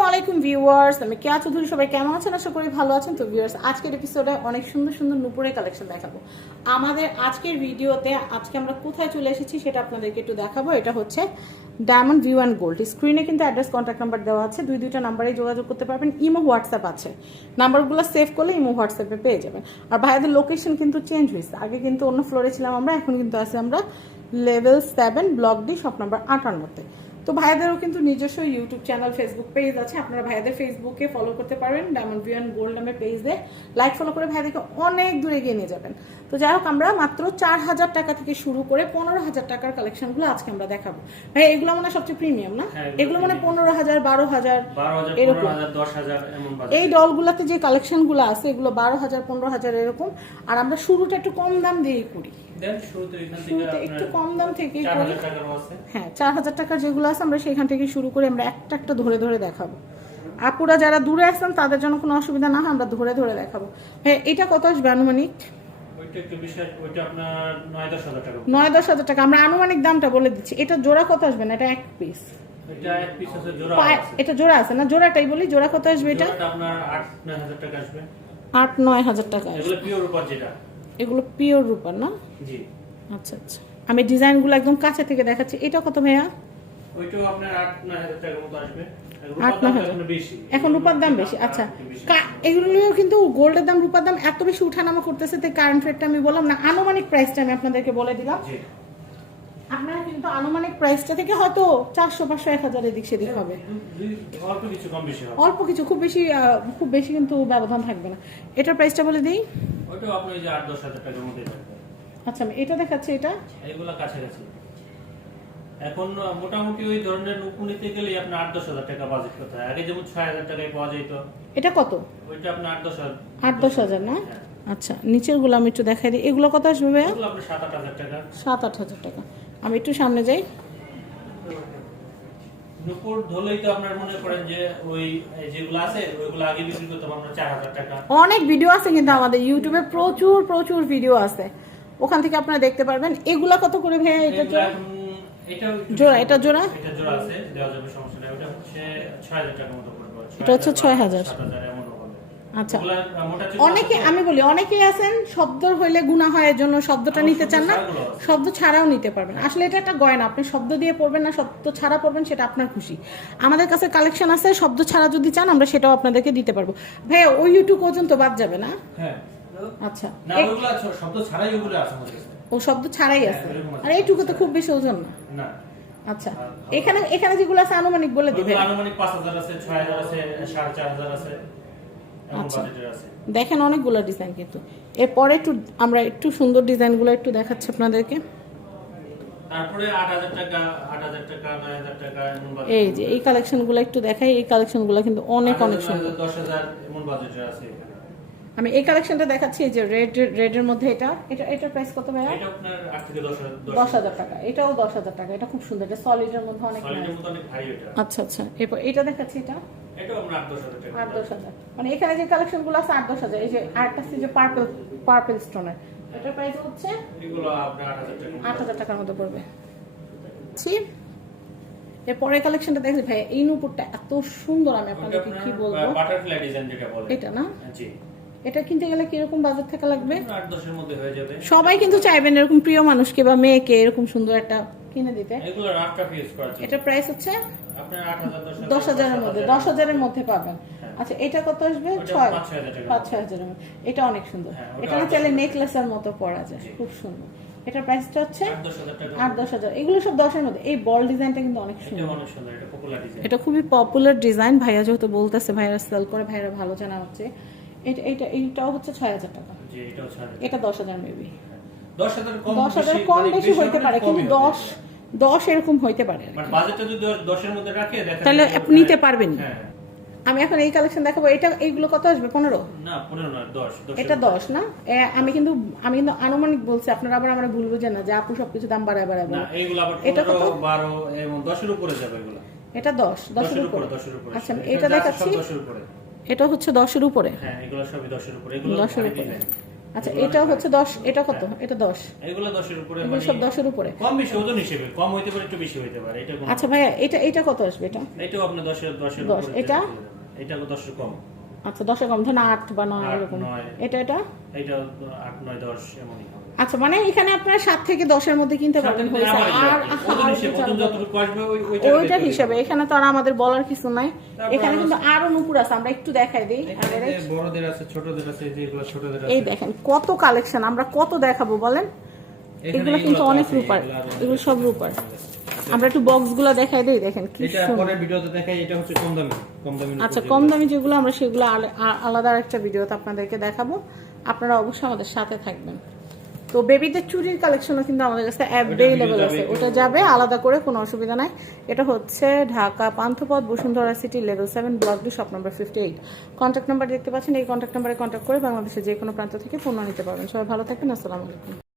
আসসালামু আলাইকুম ভিউয়ার্স, আমি কেয়া চৌধুরী সবাই কেমন আছেন? আশা করি ভালো আছেন। তো ভিউয়ার্স, আজকের এপিসোডে অনেক সুন্দর সুন্দর নুপুরের কালেকশন দেখাবো। আমাদের আজকের ভিডিওতে আজকে আমরা কোথায় চলে এসেছি সেটা আপনাদেরকে একটু দেখাবো। এটা হচ্ছে ডায়মন্ড ভিউ অ্যান্ড গোল্ড স্ক্রিনে কিন্তু অ্যাড্রেস কন্ট্যাক্ট নাম্বার দেওয়া আছে। দুই দুইটা নাম্বারে যোগাযোগ করতে পারবেন। ইমো হোয়াটসঅ্যাপ আছে। নাম্বারগুলো সেভ করলে ইমো হোয়াটসঅ্যাপে পেয়ে যাবেন। আর ভাইয়াদের লোকেশন কিন্তু চেঞ্জ হয়েছে। আগে কিন্তু অন্য ফ্লোরে ছিলাম আমরা, এখন কিন্তু আছি আমরা level seven block D shop number আটান্নতে। তো ভাইয়াদেরও কিন্তু নিজস্ব ইউটিউব চ্যানেল ফেসবুক পেজ আছে। আপনারা ভাইয়াদের ফেসবুকে ফলো করতে পারবেন। ডায়মন্ড ভিউ অ্যান্ড গোল্ড নামে পেজে লাইক ফলো করে ভাইয়াদেরকে অনেক দূরে এগিয়ে নিয়ে যাবেন। তো যাই হোক আমরা মাত্র চার হাজার টাকা থেকে শুরু করে পনেরো হাজার টাকার কালেকশনগুলো আজকে আমরা দেখাবো। ভাই এগুলো মানে সবচেয়ে প্রিমিয়াম না? হ্যাঁ, এগুলো মানে পনেরো হাজার বারো হাজার এরকম। দশ হাজার এই ডলগুলোতে যে কালেকশনগুলো আছে এগুলো বারো হাজার পনেরো হাজার এরকম। আর আমরা শুরুটা একটু কম দাম দিয়েই করি। দেন শুরুতে এখান থেকে একটু কম দাম হ্যাঁ চার হাজার টাকার যেগুলো আছে আমরা সেখান থেকে শুরু করে আমরা একটা একটা ধরে ধরে দেখাবো। আপুরা যারা দূরে আসছেন তাদের জন্য কোনো অসুবিধা না হয় আমরা ধরে ধরে দেখাবো। হ্যাঁ এটা কত আসবে আনুমানিক? নয় দশ হাজার টাকা আমরা আনুমানিক দামটা বলে দিচ্ছি। এটা জোড়া কত আসবে না এটা এক পিস এটা জোড়া আছে। এটা জোড়া আছে না? জোড়াটাই বলি জোড়া কত আসবে এটা? আট নয় হাজার টাকা আসবে। আট নয় হাজার টাকা আসবে। এগুলো পিওর রূপার না? জি। আচ্ছা আচ্ছা। আমি ডিজাইনগুলো একদম কাছে থেকে দেখাচ্ছি। এটা কত ভাইয়া? ওইটাও আপনার আট নয় হাজার টাকার মতো আসবে। এখন রূপার দাম বেশি। আচ্ছা। একটু বেশি। কা- এগুলোও কিন্তু গোল্ডের দাম রূপার দাম এত বেশি উঠানামা করতেছে তাই কারেন্ট রেটটা আমি বললাম না। আনুমানিক প্রাইসটা আমি আপনাদেরকে বলে দিলাম। আপনারা কিন্তু আনুমানিক প্রাইসটা থেকে হয়তো চারশো পাঁচশো এক হাজার এদিক সেদিক হবে। অল্প কিছু হবে। অল্প কিছু খুব বেশি খুব বেশি কিন্তু ব্যবধান থাকবে না। এটার প্রাইসটা বলে দিই। ওইটাও আপনি ওই যে আট দশ হাজার টাকার মধ্যে থাকবে। আচ্ছা আমি এটা দেখাচ্ছি এটা? এইগুলা কাছাকাছি। এখন মোটামুটি ওই ধরনের নুকু নিতে গেলে আপনার আট দশ হাজার টাকা বাজেট করতে হয়। আগে যেমন ছয় হাজার টাকায় পাওয়া যেত এটা কত? ওইটা আপনার আট দশ হাজার। আট দশ হাজার না? হ্যাঁ। আচ্ছা নিচেরগুলো আমি একটু দেখাই দিই। এগুলো কত আসবে ভাইয়া? ওগুলো আপনার সাত আট হাজার টাকা। সাত আট হাজার টাকা। আমি একটু সামনে যাই। নুপুর ধরলেই তো আপনার মনে করেন যে ওই যেগুলো আছে ওইগুলো আগে বিক্রি করতাম আমরা চার হাজার টাকা। অনেক ভিডিও আছে কিন্তু আমাদের ইউটিউবে প্রচুর প্রচুর ভিডিও আছে। ওখান থেকে আপনারা দেখতে পারবেন। এগুলা কত করে ভাইয়া? এটা একটু জোড়া, এটা জোড়া? এটা জোড়া আছে দেওয়া যাবে সমস্যা নাই। ওটা হচ্ছে ছয় হাজার মতো পড়বে এটা হচ্ছে 6,000 সাত হাজার এমন হবে আচ্ছা। অনেকে আমি বলি অনেকেই আছেন শব্দ হইলে গুণা হয় এর জন্য শব্দটা নিতে চান না। শব্দ ছাড়াও নিতে পারবেন। আসলে এটা একটা গয়না আপনি শব্দ দিয়ে পড়বেন না শব্দ ছাড়া পড়বেন সেটা আপনার খুশি। আমাদের কাছে কালেকশন আছে শব্দ ছাড়া যদি চান আমরা সেটাও আপনাদেরকে দিতে পারব। ভাইয়া ওই ইউটিউব পর্যন্ত বাদ যাবে না? হ্যাঁ। আচ্ছা। শব্দ ছাড়াই ও শব্দ ছাড়াই আছে? হ্যাঁ। আর এইটুকু তো খুব বেশি ওজন না। আচ্ছা। এখানে এখানে যেগুলো আছে আনুমানিক বলে দিবে আনুমানিক পাঁচ হাজার আছে ছয় হাজার আছে সাড়ে চার হাজার আছে। এমন আচ্ছা। দেখেন অনেকগুলো ডিজাইন কিন্তু। এরপরে একটু আমরা একটু সুন্দর ডিজাইনগুলো একটু দেখাচ্ছি আপনাদেরকে। তারপরে টাকা টাকা টাকা এমন বাজেট এই যে এই কালেকশনগুলো একটু দেখাই এই কালেকশনগুলো কিন্তু অনেক অনেক সুন্দর। এমন আছে এখানে। আমি এই কালেকশনটা দেখাচ্ছি এই যে রেড রেডের মধ্যে এটা। এটা এটার প্রাইস কত ভাইয়া? এটা আপনার থেকে টাকা। এটাও দশ হাজার টাকা। এটা খুব সুন্দর। এটা সলিডের মধ্যে অনেক সলিডের nice। অনেক ভারী ওটা আচ্ছা আচ্ছা। এরপর এটা দেখাচ্ছি এটা। এটাও আমরা টাকা মানে এখানে যে কালেকশনগুলো আছে আট দশ হাজার এই যে আরেকটা আছে যে পার্পল পার্পল স্টোনের এটার প্রাইস হচ্ছে আট হাজার টাকার মতো পড়বে। এরপরে কালেকশনটা দেখছি ভাই এই নুপুরটা এত সুন্দর আমি আপনাদেরকে কি বলব? বাটারফ্লাই ডিজাইন যেটা বলে। এটা না? জি। এটা কিনতে গেলে কীরকম বাজার থাকা লাগবে? মধ্যে হয়ে যাবে। সবাই কিন্তু চাইবেন এরকম প্রিয় মানুষকে বা মেয়েকে এরকম সুন্দর একটা কিনে দিতে। এটা প্রাইস হচ্ছে দশ হাজারের মধ্যে দশ হাজারের মধ্যে পাবেন। হ্যাঁ। আচ্ছা এটা কত আসবে? ছয়। পাঁচ ছয় হাজার টাকা। হাজারের মধ্যে এটা অনেক সুন্দর। হ্যাঁ, এটা না চাইলে নেকলেসের মতো পরা যায়। খুব সুন্দর। এটার প্রাইসটা হচ্ছে আট দশ হাজার এগুলো সব দশের মধ্যে। এই বল ডিজাইনটা কিন্তু অনেক সুন্দর। এটা খুবই পপুলার ডিজাইন ভাইয়া যেহেতু বলতেছে ভাইয়া সেল করে ভাইরা ভালো জানা হচ্ছে। এটা এটা এইটাও হচ্ছে ছয় হাজার টাকা। এটা দশ হাজার মেবি দশ হাজার কম বেশি, মানে বেশি হইতে পারে কিন্তু দশ দশ এরকম হইতে পারে। মানে তাহলে আপনি নিতে পারবেন। আমি এখন এই কালেকশন দেখাবো। এটা এইগুলো কত আসবে? পনেরো? না পনেরো না দশ। এটা দশ না? আমি কিন্তু আমি কিন্তু আনুমানিক বলছি আপনারা আবার আমরা ভুল বুঝে না। যে আপু সবকিছু দাম বাড়ায় আবার এটা কত? বারো এবং দশের উপরে যাবে এগুলো। এটা দশ দশের উপরে। আচ্ছা এটা দেখাচ্ছি। এটা হচ্ছে দশের উপরে। হ্যাঁ এগুলো সবই দশের উপরে। দশের উপরে। আচ্ছা এটা হচ্ছে দশ এটা কত? এটা দশ। এগুলো দশের উপরে মানে সব দশের উপরে। কম বেশি ওজন হিসেবে কম হইতে পারে একটু বেশি হইতে পারে এটা আচ্ছা ভাইয়া এটা এটা কত আসবে এটা? এটাও আপনার দশের দশের দশ, উপরে এটা? এটা দশের কম। আচ্ছা দশের কম ধরুন আট বা নয় এরকম। এটা এটা? এটা আট নয় দশ এমনই। হবে আচ্ছা মানে এখানে আপনারা সাত থেকে দশের মধ্যে কিনতে পারবেন আর ওইটা ওইটার হিসাবে। এখানে তো আর আমাদের বলার কিছু নাই। এখানে কিন্তু আরও নুপুর আছে আমরা একটু দেখাই দিই এখানে আমাদের যে বড়দের আছে ছোটদের আছে এই ছোটদের আছে। এই দেখেন কত কালেকশন আমরা কত দেখাবো বলেন? এগুলো কিন্তু অনেক রূপার। এগুলো সব রূপার। আমরা একটু বক্সগুলো দেখাই দিই দেখেন কি এটা পরে ভিডিওতে দেখাই এটা হচ্ছে কম দামি কম দামি আচ্ছা কম দামি যেগুলো আমরা সেগুলো আলাদা একটা ভিডিওতে আপনাদেরকে দেখাবো। আপনারা অবশ্যই আমাদের সাথে থাকবেন। তো বেবিদের চুরির কালেকশনও কিন্তু আমাদের কাছে অ্যাভেলেবেল আছে। ওটা যাবে আলাদা করে কোনো অসুবিধা নাই। এটা হচ্ছে Dhaka Panthapath Bashundhara City level seven block D shop number fifty eight contact number দেখতে পাচ্ছেন এই কন্ট্যাক্ট নাম্বারে কন্ট্যাক্ট করে বাংলাদেশের যে কোনো প্রান্ত থেকে পণ্য নিতে পারবেন। সবাই ভালো থাকবেন আসসালামু আলাইকুম।